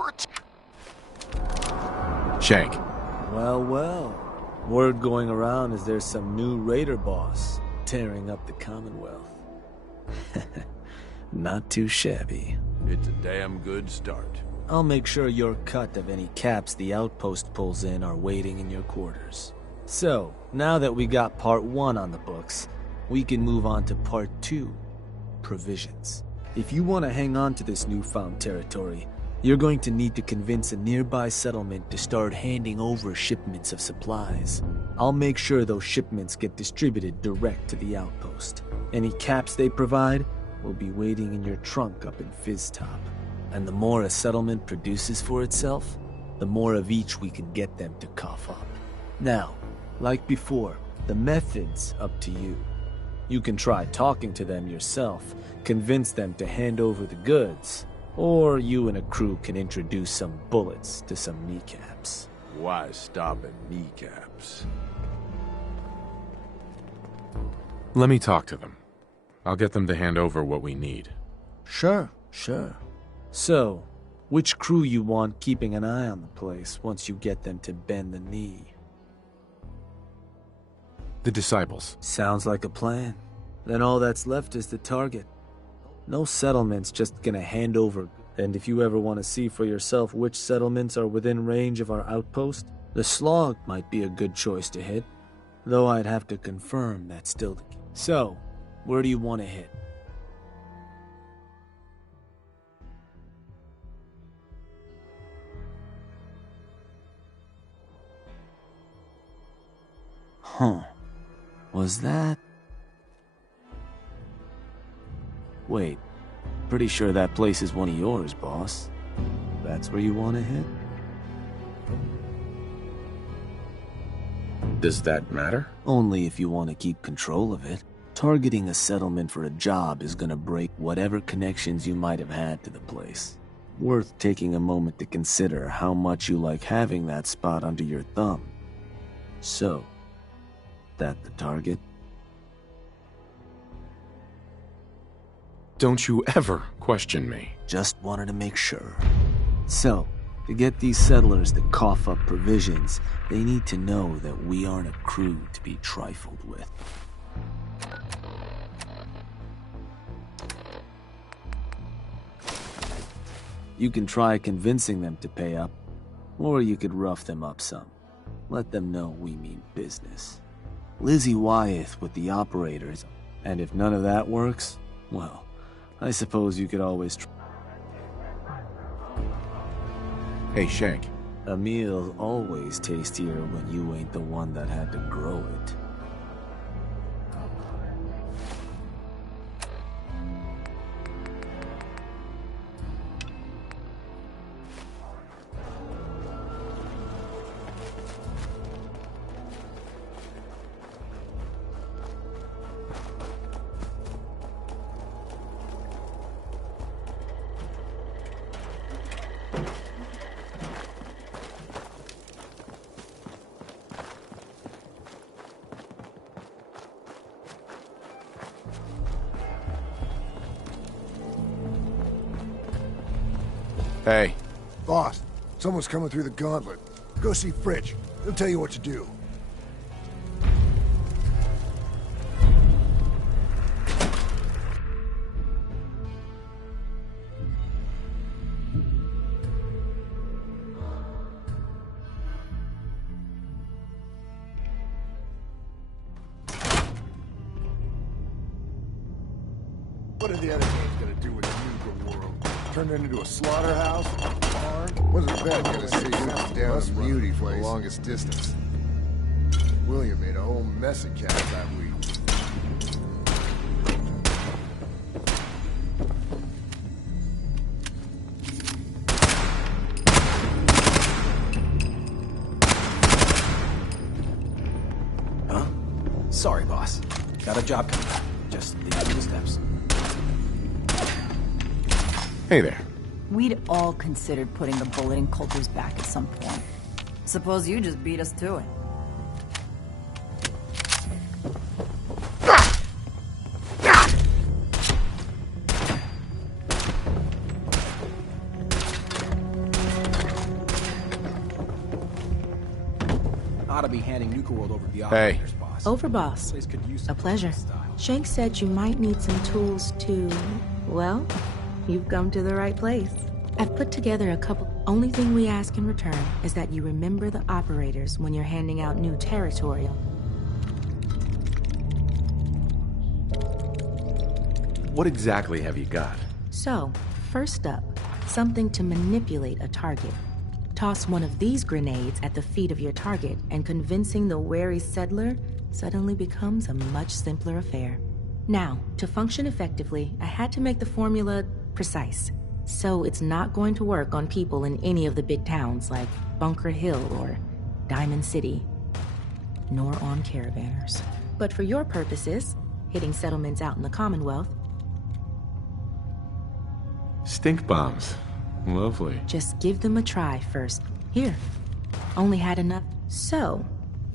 port? Shank. Well, well. Word going around is there's some new raider boss tearing up the Commonwealth. Not too shabby. It's a damn good start. I'll make sure your cut of any caps the outpost pulls in are waiting in your quarters. So, now that we got part 1 on the books, we can move on to part 2, provisions. If you want to hang on to this newfound territory, you're going to need to convince a nearby settlement to start handing over shipments of supplies. I'll make sure those shipments get distributed direct to the outpost. Any caps they provide will be waiting in your trunk up in Fizztop. And the more a settlement produces for itself, the more of each we can get them to cough up. Now, like before, the method's up to you. You can try talking to them yourself, convince them to hand over the goods, or you and a crew can introduce some bullets to some kneecaps. Why stop at kneecaps? Let me talk to them. I'll get them to hand over what we need. Sure. So, which crew you want keeping an eye on the place once you get them to bend the knee? The disciples. Sounds like a plan. Then all that's left is the target. No settlement's just gonna hand over, and if you ever want to see for yourself which settlements are within range of our outpost, the Slog might be a good choice to hit, though I'd have to confirm that's still the case. So, where do you want to hit? Huh. Was that... Wait, pretty sure that place is one of yours, boss. That's where you want to hit? Does that matter? Only if you want to keep control of it. Targeting a settlement for a job is gonna break whatever connections you might have had to the place. Worth taking a moment to consider how much you like having that spot under your thumb. So, that the target? Don't you ever question me. Just wanted to make sure. So, to get these settlers to cough up provisions, they need to know that we aren't a crew to be trifled with. You can try convincing them to pay up, or you could rough them up some. Let them know we mean business. Lizzie Wyeth with the operators, and if none of that works, well, I suppose you could always try. Hey, Shank. A meal's always tastier when you ain't the one that had to grow it. Hey. Boss, someone's coming through the gauntlet. Go see Fritch. He'll tell you what to do. What are the other games gonna do with the Nuka world? Turn it into a slaughterhouse? A barn? Wasn't bad gonna see him down Must in run Beauty the for the place. longest distance. William made a whole mess of cats that week. Huh? Sorry, boss. Got a job coming up. Just the usual steps. Hey there. We'd all considered putting the bullet in Coulter's back at some point. Suppose you just beat us to it. Ought to be handing Nuka World over to the Hey. operators, boss. Over, boss. Place could use A some pleasure. style. Shank said you might need some tools to... Well, you've come to the right place. I've put together a couple... Only thing we ask in return is that you remember the operators when you're handing out new territorial. What exactly have you got? So, first up, something to manipulate a target. Toss one of these grenades at the feet of your target, and convincing the wary settler suddenly becomes a much simpler affair. Now, to function effectively, I had to make the formula precise. So it's not going to work on people in any of the big towns like Bunker Hill or Diamond City, nor on caravanners. But for your purposes, hitting settlements out in the Commonwealth, Stink bombs. Lovely. just give them a try first. Here, only had enough. So,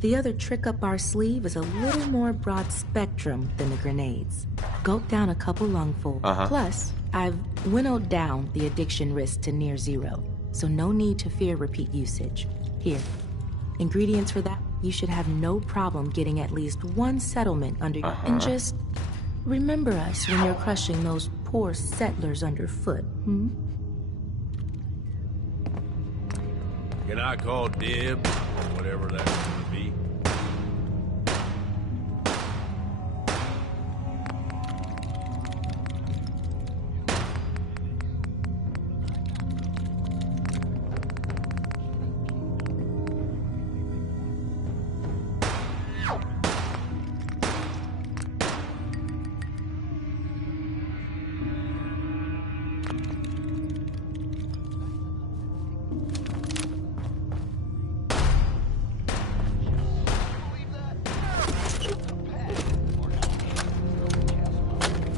the other trick up our sleeve is a little more broad spectrum than the grenades. Gulp down a couple lungfuls. Plus, I've winnowed down the addiction risk to near zero, so no need to fear repeat usage. Here, ingredients for that. You should have no problem getting at least one settlement under your... And just remember us when you're crushing those poor settlers underfoot, hmm? Can I call dibs? Or whatever that's gonna be.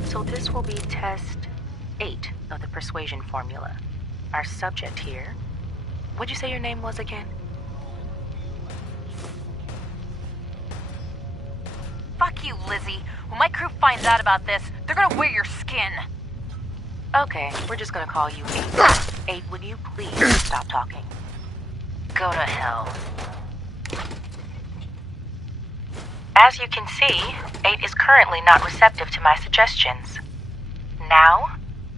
So this will be test 8 of the persuasion formula. Our subject here... What'd you say your name was again? Fuck you, Lizzie. When my crew finds out about this, they're gonna wear your skin. Okay, we're just gonna call you 8. 8, would you please stop talking? Go to hell. As you can see, 8 is currently not receptive to my suggestions. Now,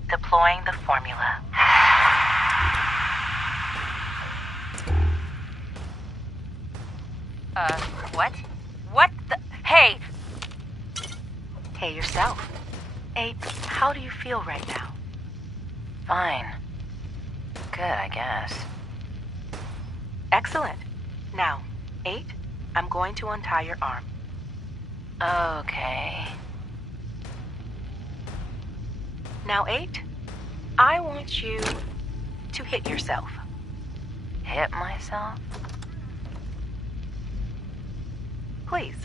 deploying the formula. What? What the... Hey! Hey yourself. 8, how do you feel right now? Fine. Good, I guess. Excellent. Now, 8, I'm going to untie your arm. Okay. Now, 8, I want you to hit yourself. Hit myself? Please.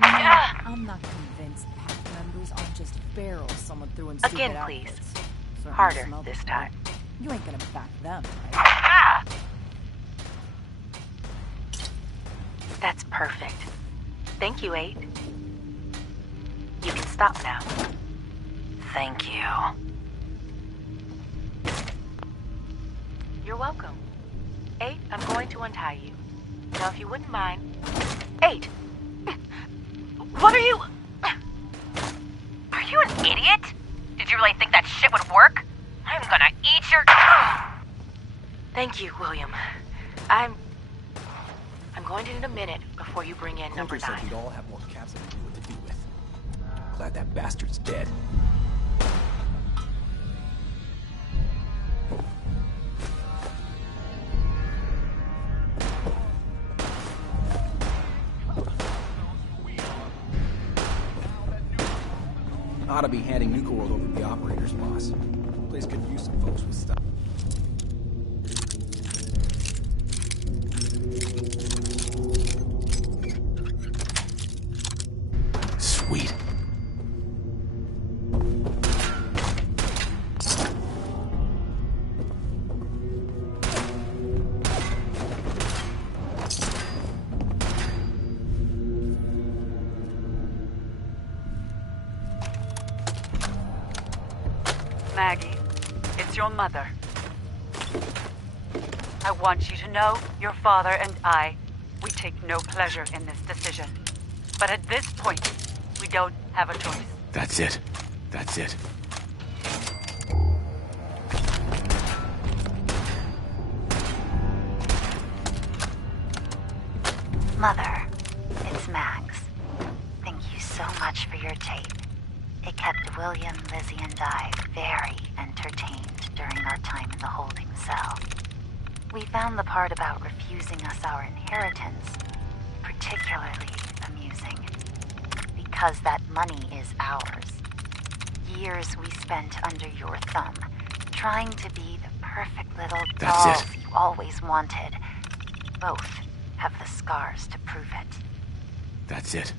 I'm not convinced pack members aren't just barrels someone threw in stupid Again, outfits. please. Certainly Harder smell this the time. smoke. You ain't gonna back them, right? Ah! That's perfect. Thank you, 8. You can stop now. Thank you. You're welcome. 8, I'm going to untie you. Now, if you wouldn't mind... 8! What are you... Are you an idiot? Did you really think that shit would work? I'm gonna eat your... Thank you, William. I'm going to need a minute before you bring in number Coulter said 9. we'd all have more caps than we knew what to do with. Glad that bastard's dead. Ought to be handing Nuka World over to the operators, boss. Place could use some folks with stuff. Sweet. Maggie, it's your mother. I want you to know your father and I, we take no pleasure in this decision. But at this point, we don't have a choice. That's it. That's it. Mother, it's Max. Thank you so much for your tape. It kept William, Lizzie, and I very entertained during our time in the holding cell. We found the part about refusing us our inheritance particularly amusing. Because that money is ours. Years we spent under your thumb, trying to be the perfect little dolls you always wanted. Both have the scars to prove it. That's it.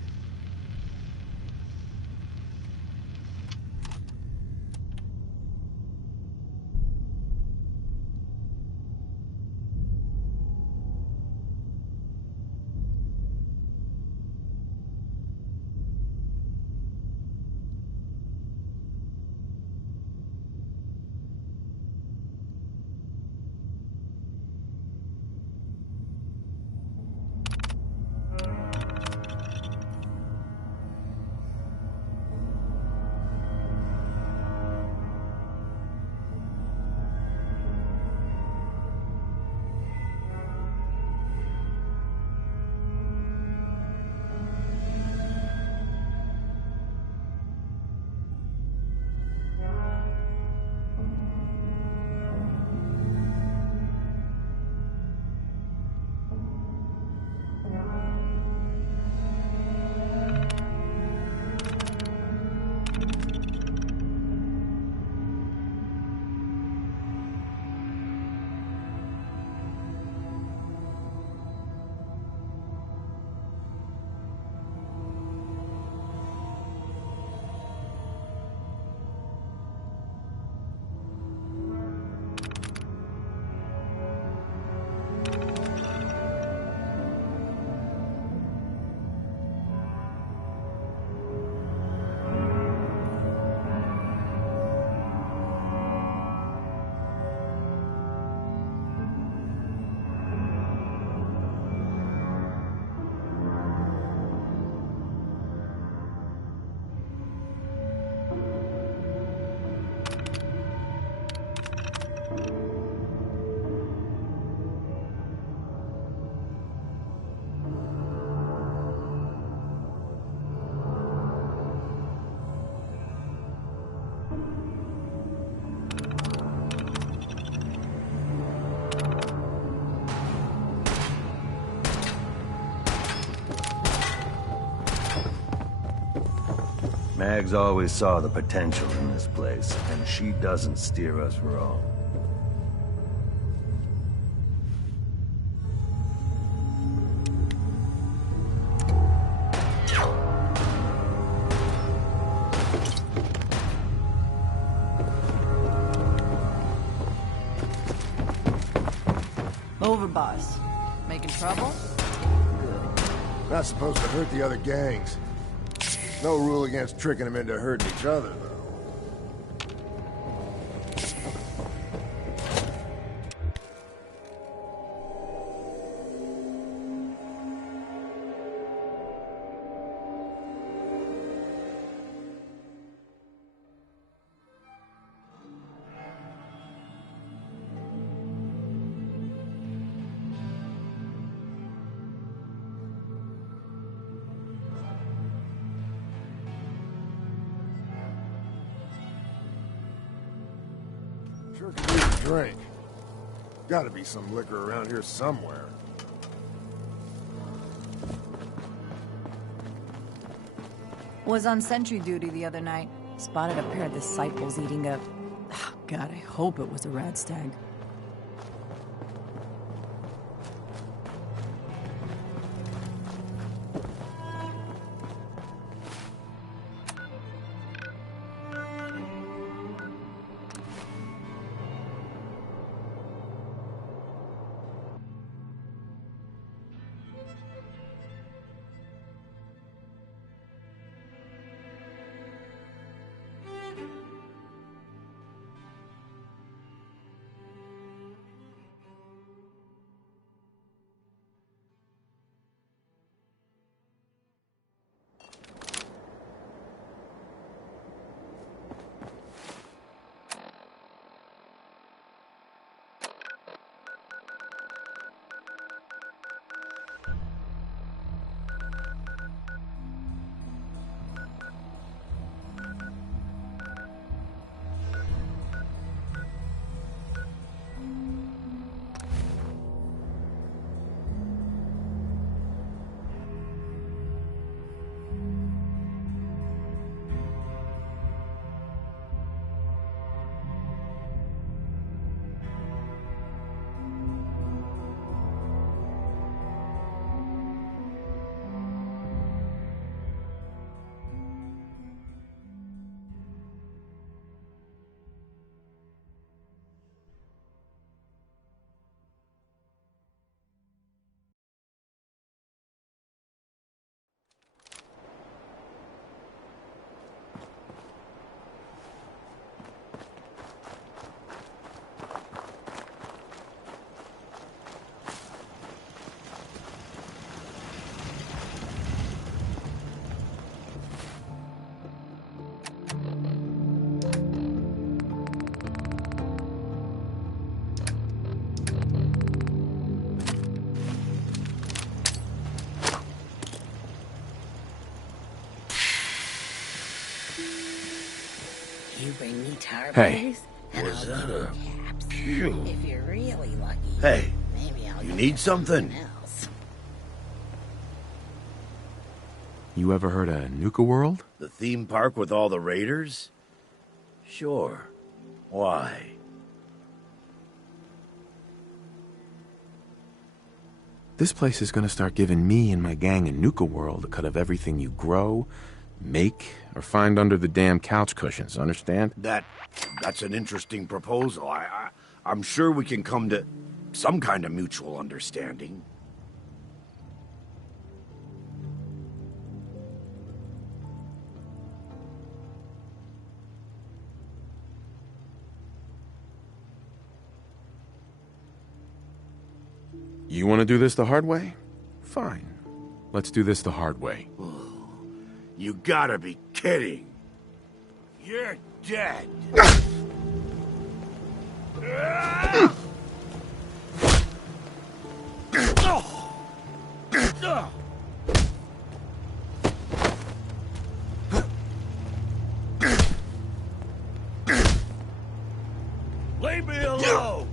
Mags always saw the potential in this place, and she doesn't steer us wrong. Over, boss. Making trouble? Not supposed to hurt the other gangs. No rule against tricking them into hurting each other, though. Sure could use a drink. Gotta be some liquor around here somewhere. Was on sentry duty the other night. Spotted a pair of disciples eating a... God, I hope it was a rat stag. Hey. Was that a... Phew. If you're really lucky. Hey, maybe I'll you get need something? else. You ever heard of Nuka World? The theme park with all the raiders? Sure. Why? This place is gonna start giving me and my gang in Nuka World a cut of everything you grow, make, or find under the damn couch cushions, understand? That's an interesting proposal. I'm sure we can come to some kind of mutual understanding. You want to do this the hard way? Fine. Let's do this the hard way. You gotta be kidding. You're dead. Leave me alone!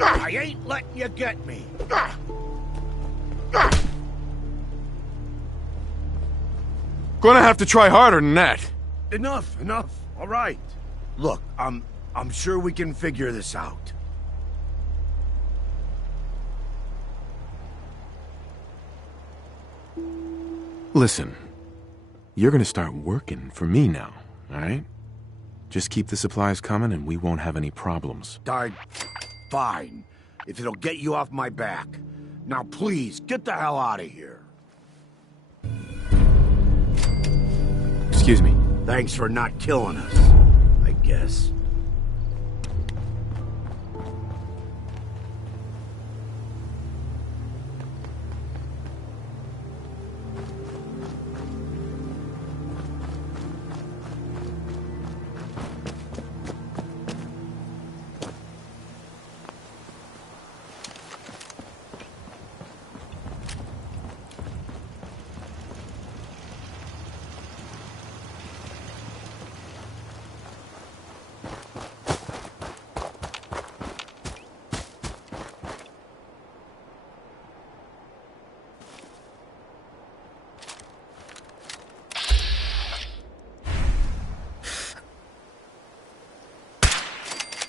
I ain't letting you get me. Gonna have to try harder than that. Enough. All right. Look, I'm sure we can figure this out. Listen, you're gonna start working for me now, all right? Just keep the supplies coming and we won't have any problems. Fine, if it'll get you off my back. Now please, get the hell out of here. Excuse me. Thanks for not killing us, I guess.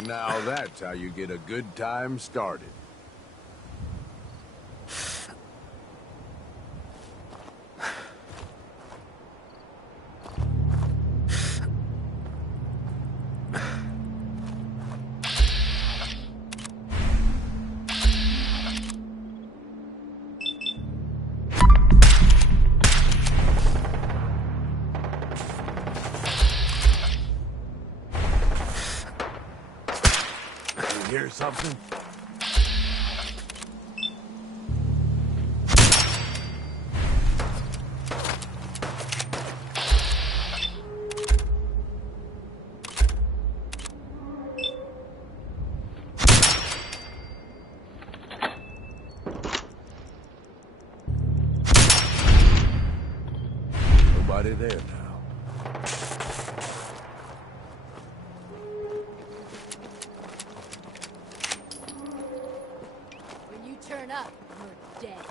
Now that's how you get a good time started. Hear something? Nobody there now. Turn up, you're dead.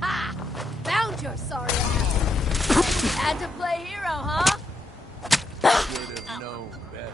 Ha! Found your sorry ass. Had to play hero, huh? Should have known better.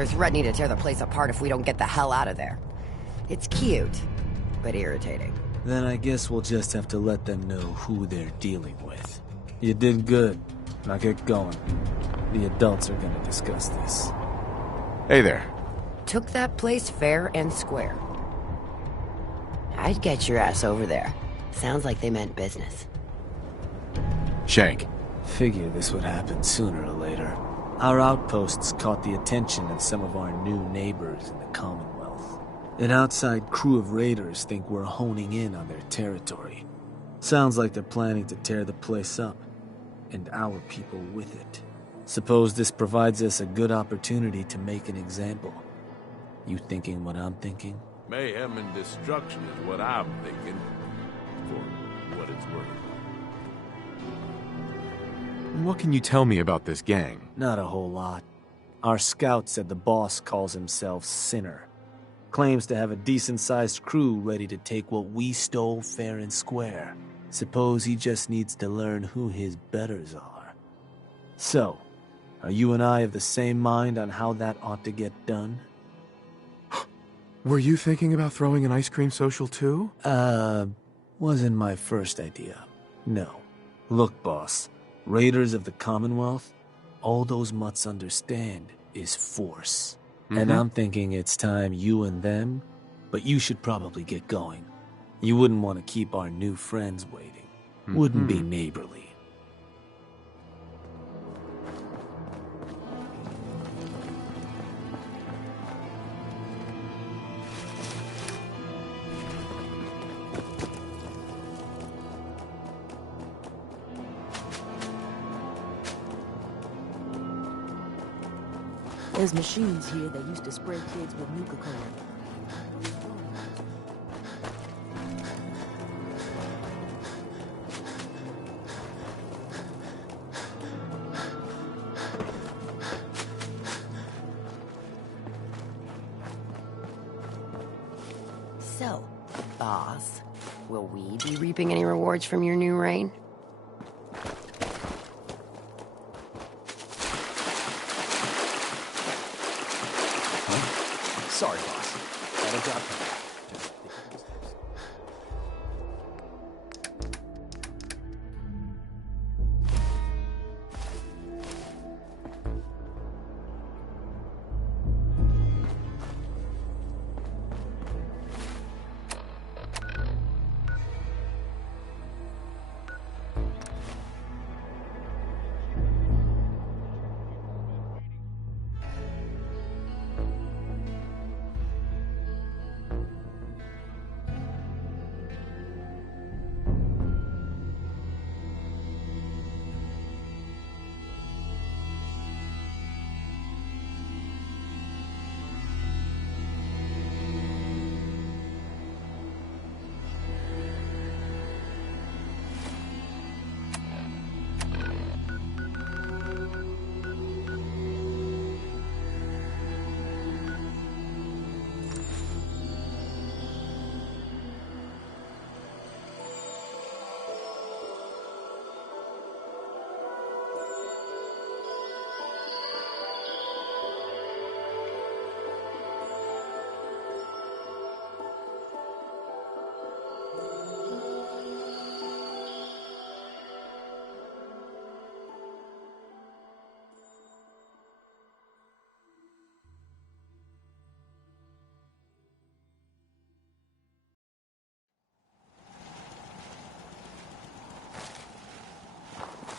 They're threatening to tear the place apart if we don't get the hell out of there. It's cute, but irritating. Then I guess we'll just have to let them know who they're dealing with. You did good. Now get going. The adults are gonna discuss this. Hey there. Took that place fair and square. I'd get your ass over there. Sounds like they meant business. Shank. Figured this would happen sooner or later. Our outposts caught the attention of some of our new neighbors in the Commonwealth. An outside crew of raiders think we're honing in on their territory. Sounds like they're planning to tear the place up, and our people with it. Suppose this provides us a good opportunity to make an example. You thinking what I'm thinking? Mayhem and destruction is what I'm thinking. For what it's worth. What can you tell me about this gang? Not a whole lot. Our scout said the boss calls himself Sinner. Claims to have a decent-sized crew ready to take what we stole fair and square. Suppose he just needs to learn who his betters are. So, are you and I of the same mind on how that ought to get done? Were you thinking about throwing an ice cream social too? Wasn't my first idea. No. Look, boss. Raiders of the Commonwealth, all those mutts understand is force. And I'm thinking it's time you and them, but you should probably get going. You wouldn't want to keep our new friends waiting. Wouldn't be neighborly. There's machines here that used to spray kids with Nuka cola. So, boss, will we be reaping any rewards from your new reign? Sorry, boss. Got a job coming.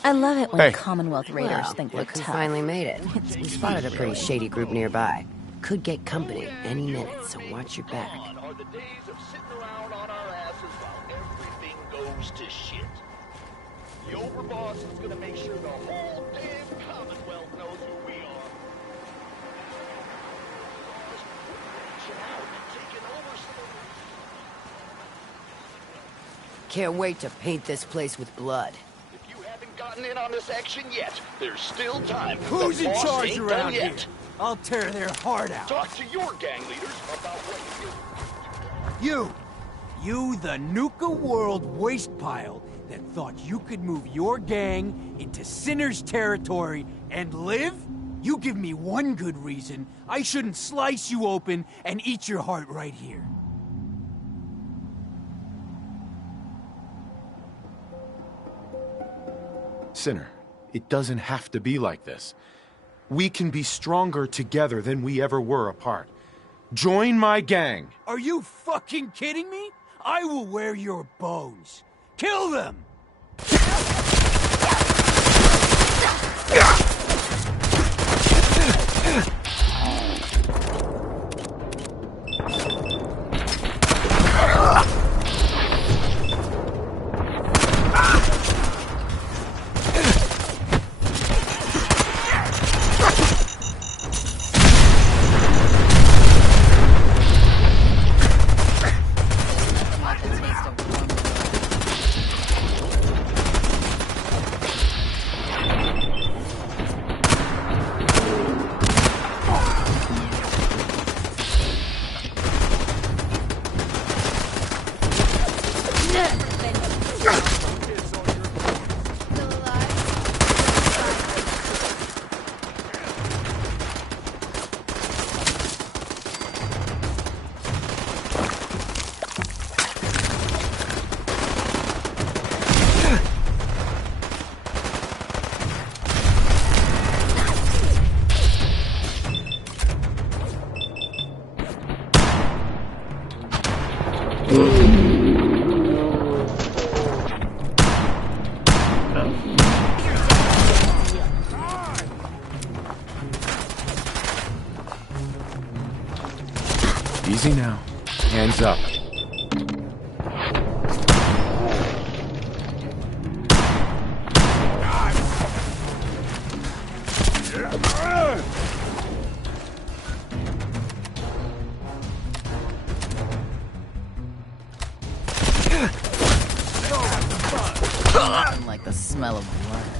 I love it when Hey. Commonwealth raiders Well, think we're look who tough. finally made it. We spotted a pretty shady group nearby. Could get company any minute, so watch your back. Are the days of sitting around on our asses while everything goes to shit. The overboss is gonna make sure the whole damn Commonwealth knows who we are. Reaching out and taking over some of Can't wait to paint this place with blood. gotten in on this action yet. There's still time. Who's The in boss charge ain't around done here? yet. I'll tear their heart out. Talk to your gang leaders about what you You the Nuka World waste pile that thought you could move your gang into Sinner's territory and live? You give me one good reason I shouldn't slice you open and eat your heart right here. Sinner, it doesn't have to be like this. We can be stronger together than we ever were apart. Join my gang. Are you fucking kidding me? I will wear your bones. Kill them! Easy now. Hands up. Nothing like the smell of blood.